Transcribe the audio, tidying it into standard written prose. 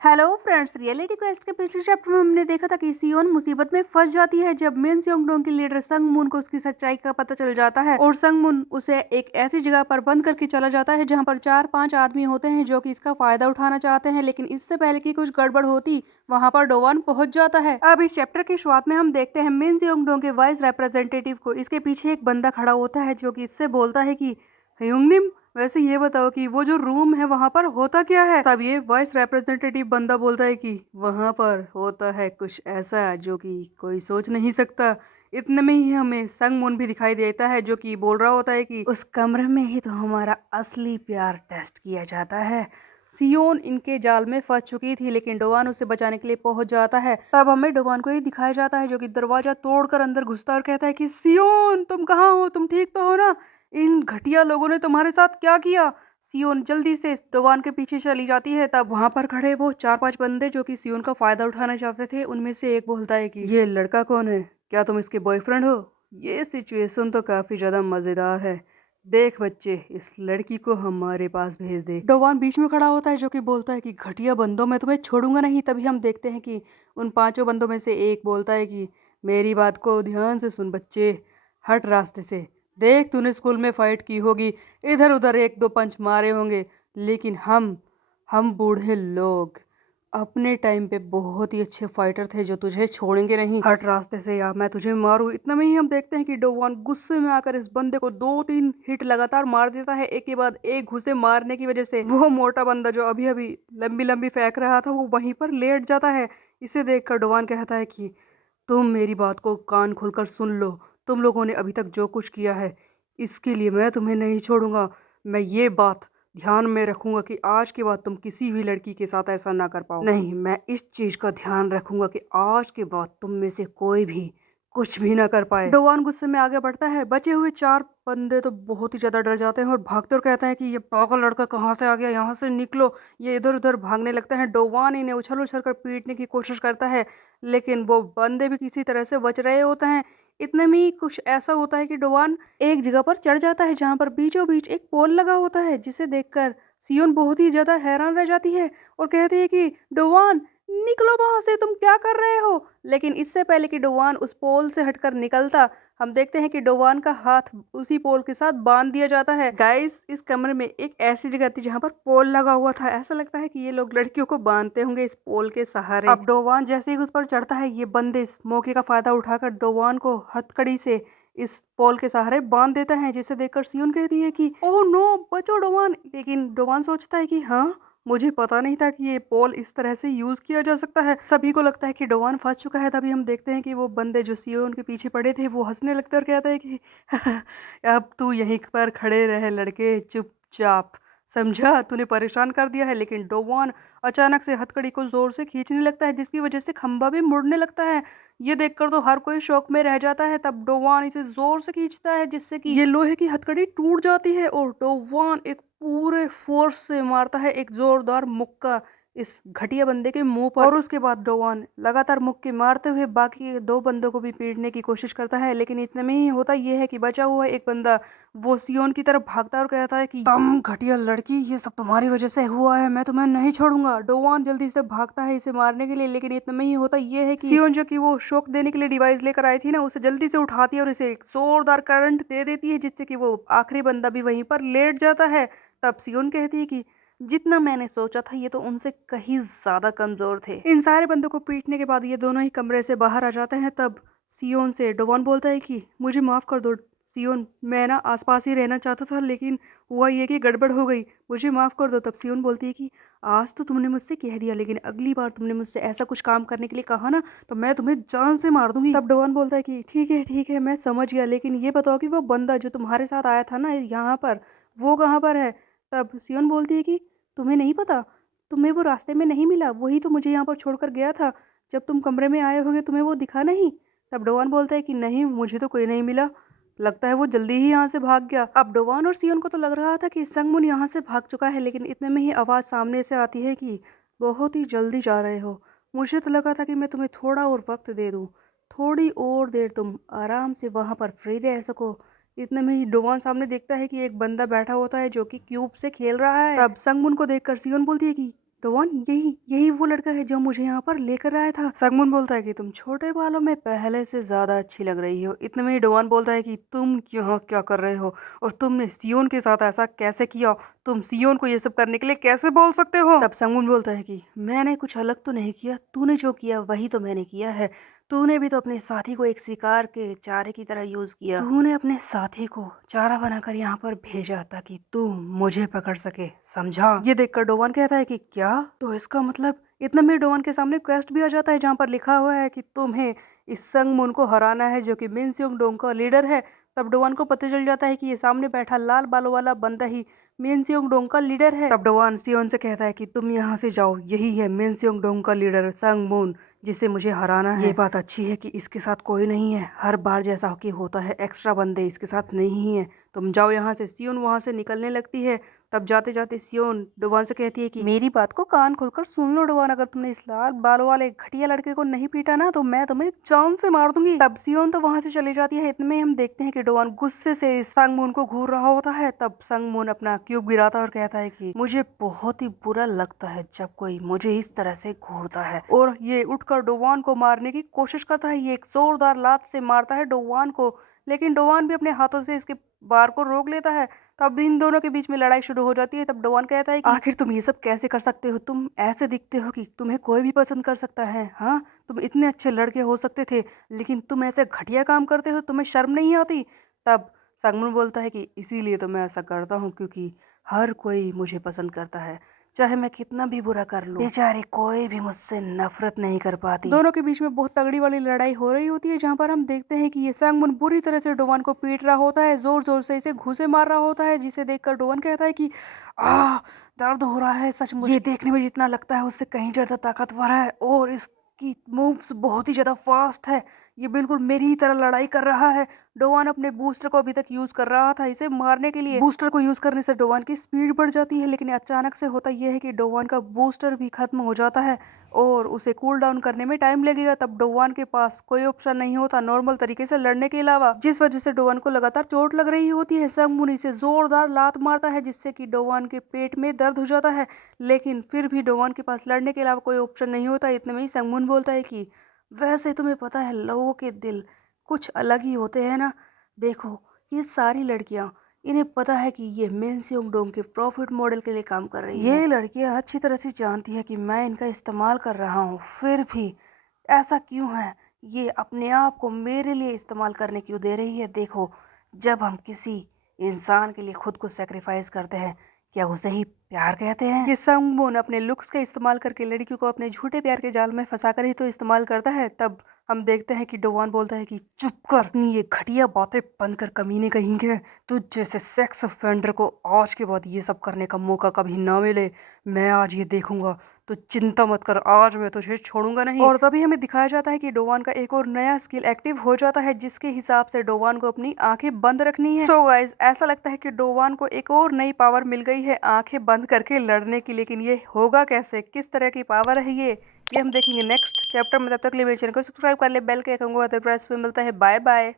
Hello friends, reality quest के पिछले chapter में हमने देखा था कि सियोन मुसीबत में फंस जाती है जब मिन सियोंगडोंग की लीडर संग मून को उसकी सच्चाई का पता चल जाता है और संग मून उसे एक ऐसी जगह पर बंद करके चला जाता है जहां पर 4-5 आदमी होते हैं जो कि इसका फायदा उठाना चाहते हैं। लेकिन इससे पहले कि कुछ गड़बड़ होती वहां पर डोवान पहुंच जाता है। अब इस चैप्टर की शुरुआत में हम देखते हैं मिन सियोंगडोंग के वाइस रिप्रेजेंटेटिव को। इसके पीछे एक बंदा खड़ा होता है जो कि इससे बोलता है कि ह्यूंगनिम, वैसे ये बताओ कि वो जो रूम है वहां पर होता क्या है। तब ये वॉइस रिप्रेजेंटेटिव बंदा बोलता है कि वहां पर होता है कुछ ऐसा जो कि कोई सोच नहीं सकता। इतने में ही हमें संग मून भी दिखाई देता है जो कि बोल रहा होता है कि उस कमरे में ही तो हमारा असली प्यार टेस्ट किया जाता है। सियोन इनके जाल में फंस चुकी थी लेकिन डोवान उसे बचाने के लिए पहुंच जाता है। तब हमें डोवान को ही दिखाया जाता है जो कि दरवाजा तोड़कर अंदर घुसता और कहता है कि सियोन, तुम कहाँ हो? तुम ठीक तो हो ना? इन घटिया लोगों ने तुम्हारे साथ क्या किया? सियोन जल्दी से डोवान के पीछे चली जाती है। तब वहां पर खड़े वो 4-5 बंदे जो कि सियोन का फायदा उठाना चाहते थे, उनमें से एक बोलता है कि ये लड़का कौन है? क्या तुम इसके बॉयफ्रेंड हो? ये सिचुएशन तो काफी ज्यादा मजेदार है। देख बच्चे, इस लड़की को हमारे पास भेज दे। डोवान बीच में खड़ा होता है जो कि बोलता है कि घटिया बंदों, मैं तुम्हें छोड़ूंगा नहीं। तभी हम देखते हैं कि उन 5 बंदों में से एक बोलता है कि मेरी बात को ध्यान से सुन बच्चे, हट रास्ते से। देख, तूने स्कूल में फाइट की होगी, इधर उधर 1-2 पंच मारे होंगे, लेकिन हम बूढ़े लोग अपने टाइम पे बहुत ही अच्छे फाइटर थे जो तुझे छोड़ेंगे नहीं। हट रास्ते से या मैं तुझे मारूं। इतना में ही हम देखते हैं कि डोवान गुस्से में आकर इस बंदे को 2-3 हिट लगातार मार देता है। एक के बाद एक घुसे मारने की वजह से वो मोटा बंदा जो अभी अभी लंबी लंबी फेंक रहा था वो वहीं पर लेट जाता है। इसे देखकर डोवान कहता है कि तुम मेरी बात को कान खोलकर सुन लो। तुम लोगों ने अभी तक जो कुछ किया है इसके लिए मैं तुम्हें नहीं छोड़ूंगा। मैं ये बात ध्यान में रखूंगा कि आज के बाद तुम किसी भी लड़की के साथ ऐसा ना कर पाओ। नहीं, मैं इस चीज का ध्यान रखूंगा कि आज के बाद तुम में से कोई भी कुछ भी ना कर पाए। डोवान गुस्से में आगे बढ़ता है। बचे हुए 4 बंदे तो बहुत ही ज्यादा डर जाते हैं और भागते और कहते हैं कि ये पागल लड़का कहाँ से आ गया, यहाँ से निकलो। ये इधर उधर भागने लगता है। डोवान इन्हें उछल उछल कर पीटने की कोशिश करता है लेकिन वो बंदे भी किसी तरह से बच रहे होते हैं। इतने में ही कुछ ऐसा होता है कि डोवान एक जगह पर चढ़ जाता है जहां पर बीचों बीच एक पोल लगा होता है, जिसे देखकर सियोन बहुत ही ज्यादा हैरान रह जाती है और कहती है कि डोवान, निकलो वहां से, तुम क्या कर रहे हो? लेकिन इससे पहले कि डोवान उस पोल से हटकर निकलता, हम देखते हैं कि डोवान का हाथ उसी पोल के साथ बांध दिया जाता है। गाइस, इस कमरे में एक ऐसी जगह थी जहां पर पोल लगा हुआ था। ऐसा लगता है कि ये लोग लड़कियों को बांधते होंगे इस पोल के सहारे। अब डोवान जैसे ही उस पर चढ़ता है, ये बंदे इस मौके का फायदा उठाकर डोवान को हथकड़ी से इस पोल के सहारे बांध देता है, जिसे देखकर सियोन कहती है कि ओह नो, बचो डोवान। लेकिन डोवान सोचता है कि हाँ, मुझे पता नहीं था कि ये पोल इस तरह से यूज किया जा सकता है। सभी को लगता है कि डोवान फंस चुका है। तभी हम देखते हैं कि वो बंदे जो सियोन के पीछे पड़े थे वो हंसने लगते हैं और कहते हैं कि अब तू यहीं पर खड़े रहे लड़के, चुपचाप। समझा, तूने परेशान कर दिया है। लेकिन डोवान अचानक से हथकड़ी को जोर से खींचने लगता है जिसकी वजह से खंभा भी मुड़ने लगता है। ये देखकर तो हर कोई शौक में रह जाता है। तब डोवान इसे जोर से खींचता है जिससे कि ये लोहे की हथकड़ी टूट जाती है और डोवान एक पूरे फोर्स से मारता है एक जोरदार मुक्का इस घटिया बंदे के मुंह पर। और उसके बाद डोवान लगातार मुक्के मारते हुए बाकी के 2 बंदों को भी पीटने की कोशिश करता है। लेकिन इतने में ही होता यह है कि बचा हुआ एक बंदा वो सियोन की तरफ भागता है और कहता है कि तुम घटिया लड़की, ये सब तुम्हारी वजह से हुआ है, मैं तुम्हें नहीं छोड़ूंगा। डोवान जल्दी से भागता है इसे मारने के लिए। लेकिन इतने में ही होता यह है कि सियोन जो कि वो शॉक देने के लिए डिवाइस लेकर आई थी ना, उसे जल्दी से उठाती है और इसे एक जोरदार करंट दे देती है जिससे कि वो आखिरी बंदा भी वहीं पर लेट जाता है। तब सियोन कहती है कि जितना मैंने सोचा था ये तो उनसे कहीं ज्यादा कमजोर थे। इन सारे बंदों को पीटने के बाद ये दोनों ही कमरे से बाहर आ जाते हैं। तब सियोन से डोवान बोलता है कि मुझे माफ कर दो सियोन, मैं ना आसपास ही रहना चाहता था लेकिन हुआ ये कि गड़बड़ हो गई, मुझे माफ कर दो। तब सियोन बोलती है कि आज तो तुमने मुझसे कह दिया लेकिन अगली बार तुमने मुझसे ऐसा कुछ काम करने के लिए कहा ना तो मैं तुम्हें जान से मार दूंगी। तब डोवान बोलता है कि ठीक है, मैं समझ गया, लेकिन ये बताओ कि वो बंदा जो तुम्हारे साथ आया था ना यहाँ पर, वो कहाँ पर है? तब सियोन बोलती है कि तुम्हें नहीं पता, तुम्हें वो रास्ते में नहीं मिला, वही तो मुझे यहाँ पर छोड़कर गया था। जब तुम कमरे में आए होगे तुम्हें वो दिखा नहीं? तब डोवान बोलता है कि नहीं, मुझे तो कोई नहीं मिला, लगता है वो जल्दी ही यहाँ से भाग गया। अब डोवान और सियोन को तो लग रहा था कि संगमुन यहाँ से भाग चुका है, लेकिन इतने में ही आवाज़ सामने से आती है कि बहुत ही जल्दी जा रहे हो। मुझे तो लगा था कि मैं तुम्हें थोड़ा और वक्त दे दूँ, थोड़ी और देर तुम आराम से वहाँ पर फ्री रह सको। इतने में ही डोवान सामने देखता है कि एक बंदा बैठा होता है जो कि क्यूब से खेल रहा है। तब संगमुन को देखकर सियोन बोलती है कि डोवान, यही यही वो लड़का है जो मुझे यहाँ पर लेकर आया था। संगमून बोलता है कि तुम छोटे बालों में पहले से ज्यादा अच्छी लग रही हो। इतने में ही डोवान बोलता है कि तुम यहाँ क्या कर रहे हो और तुमने सियोन के साथ ऐसा कैसे किया? तुम सियोन को ये सब करने के लिए कैसे बोल सकते हो? तब संगमून बोलता है कि मैंने कुछ अलग तो नहीं किया, तूने जो किया वही तो मैंने किया है। तूने भी तो अपने साथी को एक शिकार के चारे की तरह यूज किया। तूने अपने साथी को चारा बनाकर यहाँ पर भेजा ताकि तू मुझे पकड़ सके, समझा? ये देखकर डोवान कहता है कि क्या? तो इसका मतलब इतना में डोवान के सामने क्वेस्ट भी आ जाता है जहाँ पर लिखा हुआ है कि तुम्हें इस संगमून को हराना है जो कि मिनसियोंगडोंग का लीडर है। तब डोवान को पता चल जाता है कि ये सामने बैठा लाल बालों वाला बंदा ही मिनसियोंगडोंग का लीडर है। तब डोवान सियोन से कहता है कि तुम यहाँ से जाओ, यही है मिनसियोंगडोंग का लीडर संगमून जिसे मुझे हराना है। ये बात अच्छी है कि इसके साथ कोई नहीं है, हर बार जैसा कि होता है एक्स्ट्रा बंदे इसके साथ नहीं है। तुम जाओ यहाँ से। सियोन वहां से निकलने लगती है। तब जाते जाते सियोन डोवान से कहती है कि मेरी बात को कान खोलकर सुन लो डोवान, अगर तुमने इस लाल बालों वाले घटिया लड़के को नहीं पीटा ना तो मैं तुम्हें जान से मार दूंगी। तब सियोन तो वहां से चली जाती है। इतने में हम देखते हैं कि डोवान गुस्से से संगमून को घूर रहा होता है। तब संगमून अपना क्यूब गिराता है और कहता है कि मुझे बहुत ही बुरा लगता है जब कोई मुझे इस तरह से घूरता है, और ये उठकर डोवान को मारने की कोशिश करता है। ये एक जोरदार लात से मारता है डोवान को, लेकिन डोवान भी अपने हाथों से इसके वार को रोक लेता है। तब इन दोनों के बीच में लड़ाई शुरू हो जाती है। तब डोवान कहता है कि आखिर तुम ये सब कैसे कर सकते हो? तुम ऐसे दिखते हो कि तुम्हें कोई भी पसंद कर सकता है। हाँ, तुम इतने अच्छे लड़के हो सकते थे, लेकिन तुम ऐसे घटिया काम करते हो, तुम्हें शर्म नहीं आती? तब संगमन बोलता है कि इसीलिए तो मैं ऐसा करता हूँ क्योंकि हर कोई मुझे पसंद करता है, चाहे मैं कितना भी बुरा कर लूं। बेचारी कोई भी मुझसे नफरत नहीं कर पाती। दोनों के बीच में बहुत तगड़ी वाली लड़ाई हो रही होती है, जहाँ पर हम देखते हैं कि ये संगमन बुरी तरह से डोवान को पीट रहा होता है, जोर जोर से इसे घूंसे मार रहा होता है, जिसे देखकर डोवान कहता है कि आ दर्द हो रहा है सचमुच। ये देखने में जितना लगता है उससे कहीं ज्यादा ताकतवर है और इसकी मूव्स बहुत ही ज्यादा फास्ट है। ये बिल्कुल मेरी ही तरह लड़ाई कर रहा है। डोवान अपने बूस्टर को अभी तक यूज कर रहा था इसे मारने के लिए। बूस्टर को यूज करने से डोवान की स्पीड बढ़ जाती है, लेकिन अचानक से होता यह है कि डोवान का बूस्टर भी खत्म हो जाता है और उसे कूल डाउन करने में टाइम लगेगा। तब डोवान के पास कोई ऑप्शन नहीं होता नॉर्मल तरीके से लड़ने के अलावा, जिस वजह से डोवान को लगातार चोट लग रही होती है। संगमुन इसे जोरदार लात मारता है जिससे कि डोवान के पेट में दर्द हो जाता है, लेकिन फिर भी डोवान के पास लड़ने के अलावा कोई ऑप्शन नहीं होता। इतने में ही संगमुन बोलता है कि वैसे तुम्हें पता है लोगों के दिल कुछ अलग ही होते हैं ना। देखो, ये सारी लड़कियां, इन्हें पता है कि ये मिनसियोंगडोंग के प्रॉफिट मॉडल के लिए काम कर रही है। ये लड़कियां अच्छी तरह से जानती है कि मैं इनका इस्तेमाल कर रहा हूँ, फिर भी ऐसा क्यों है? ये अपने आप को मेरे लिए इस्तेमाल करने क्यों दे रही है? देखो, जब हम किसी इंसान के लिए खुद को सेक्रीफाइस करते हैं, क्या उसे ही प्यार कहते हैं? ये संगमोन अपने लुक्स का इस्तेमाल करके लड़कियों को अपने झूठे प्यार के जाल में फंसाकर ही तो इस्तेमाल करता है। तब हम देखते हैं कि डोवान बोलता है कि चुप कर, अपनी ये घटिया बातें बंद कर कमीने कहेंगे। तुझ जैसे सेक्स ऑफेंडर को आज के बाद ये सब करने का मौका कभी ना मिले। मैं आज ये देखूंगा, तो चिंता मत कर, आज मैं तुझे छोड़ूंगा नहीं। और तभी हमें दिखाया जाता है कि डोवान का एक और नया स्किल एक्टिव हो जाता है, जिसके हिसाब से डोवान को अपनी आंखें बंद रखनी है। सो गाइस, ऐसा लगता है कि डोवान को एक और नई पावर मिल गई है आंखें बंद करके लड़ने की, लेकिन ये होगा कैसे, किस तरह की पावर है ये हम देखेंगे नेक्स्ट चैप्टर में। तब तक के लिए मेरे चैनल को सब्सक्राइब कर ले, बेल के आइकन को प्रेस पे। मिलता है, बाय बाय।